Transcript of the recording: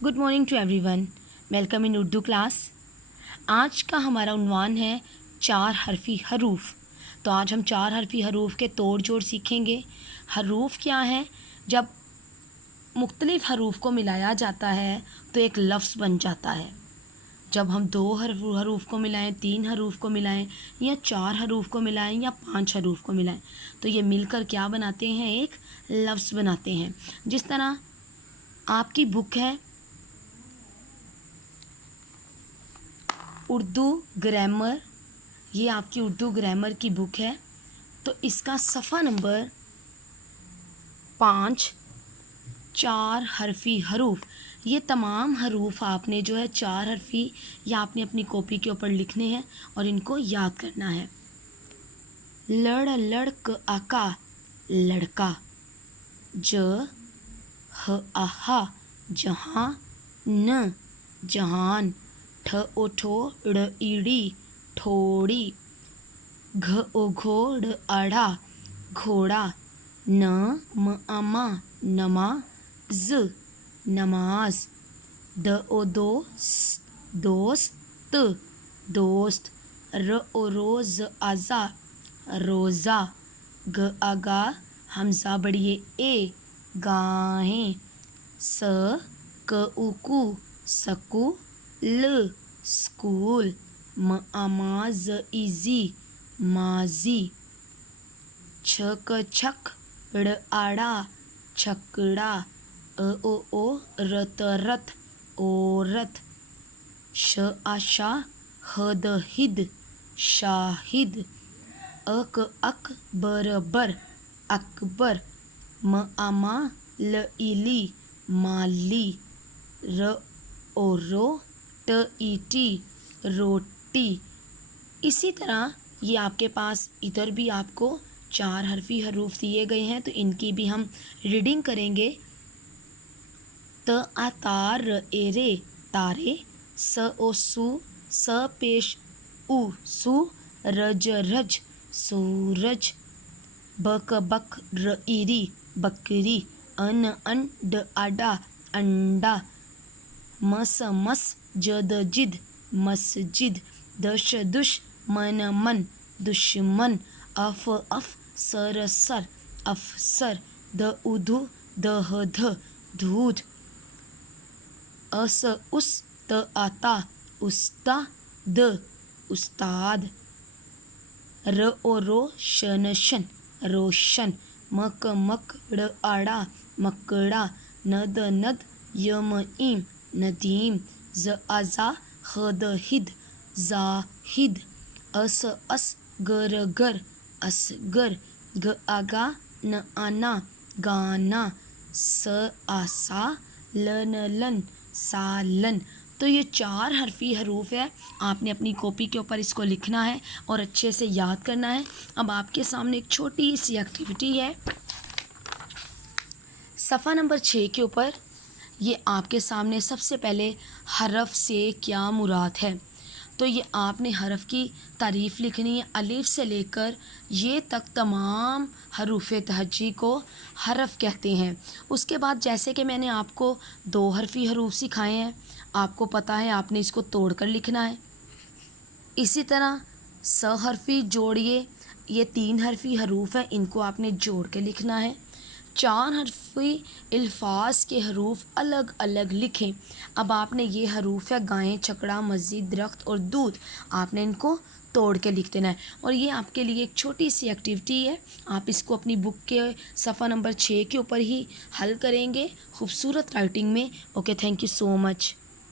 Good morning to everyone, welcome in Urdu class. आज का हमारा उन्वान है चार हरफी हरूफ। तो आज हम चार हरफी हरूफ के तोड़ जोड़ सीखेंगे। हरूफ क्या है? जब मुख्तलिफ़ हरूफ को मिलाया जाता है तो एक लफ्ज़ बन जाता है। जब हम दो हरूफ को मिलाएं, तीन हरूफ को मिलाएं या चार हरूफ को मिलाएं या पांच हरूफ को मिलाएं तो ये मिलकर क्या बनाते हैं? एक लफ्ज़ बनाते हैं। जिस तरह आपकी बुक है उर्दू ग्रामर, ये आपकी उर्दू ग्रामर की बुक है, तो इसका सफ़ा नंबर 5 चार हरफी हरूफ। ये तमाम हरूफ आपने जो है चार हरफी या आपने अपनी कॉपी के ऊपर लिखने हैं और इनको याद करना है। लड़ लड़क आका लड़का, ज ह आहा जहाँ, न जहान, ठ ओ ठो ड़ ईड़ी ठोड़ी, घ ओ घो ड़ आढ़ा घोड़ा, न म आमा नमा ज नमाज, द ओ दो दोस्त दोस्त, र ओ रोज आज़ा रोज़ा, ग आगा हमज़ा बड़िए ए गाहें, स क उकू सकू ल स्कूल, म आमाज इजी माजी, छ क छक ड़ आड़ा छकड़ा, ओ रत रत औरत, श आशा हद हिद शाहिद, अक बर अकबर, म आमा ल इली माली, र ओ रो ट ईटी रोटी। इसी तरह ये आपके पास इधर भी आपको चार हरफी हरूफ दिए गए हैं, तो इनकी भी हम रीडिंग करेंगे। त आ तार ए रे तारे, स ओ सु स पेश उ सु, रज रज सूरज, बक बक र इरी बकरी, अन ड आडा अंडा, मस मस जद जिद मस्जिद, दश दुश मन मन दुश्मन, अफ सर सर अफसर, द उधु दह ध दूध, अस उस त आता उस्ता द उस्ताद, र ओ रो शन शन रोशन, मक मक ड़ आड़ा मकड़ा, नद नद यम इम नदीम, ज आज़ा हद हिद जाहिद, अस गर गर असगर, ग आगा न आना गाना, स आसा लन लन सालन। तो ये चार हरफी हरूफ है, आपने अपनी कॉपी के ऊपर इसको लिखना है और अच्छे से याद करना है। अब आपके सामने एक छोटी सी एक्टिविटी है, सफ़ा नंबर 6 के ऊपर। ये आपके सामने सबसे पहले हरफ से क्या मुराद है, तो ये आपने हरफ की तारीफ़ लिखनी है। अलिफ से लेकर ये तक तमाम हरूफ तहज्जी को हरफ कहते हैं। उसके बाद जैसे कि मैंने आपको दो हरफी हरूफ सिखाए हैं, आपको पता है आपने इसको तोड़ कर लिखना है। इसी तरह स हरफी जोड़िए, ये तीन हरफी हरूफ हैं, इनको आपने जोड़ के लिखना है। चार हरफी अल्फाज के हरूफ अलग अलग लिखें। अब आपने ये हरूफ है गाय छकड़ा मस्जिद दरख्त और दूध, आपने इनको तोड़ के लिख देना है। और ये आपके लिए एक छोटी सी एक्टिविटी है, आप इसको अपनी बुक के सफ़ा नंबर 6 के ऊपर ही हल करेंगे खूबसूरत राइटिंग में। Okay, thank you so much.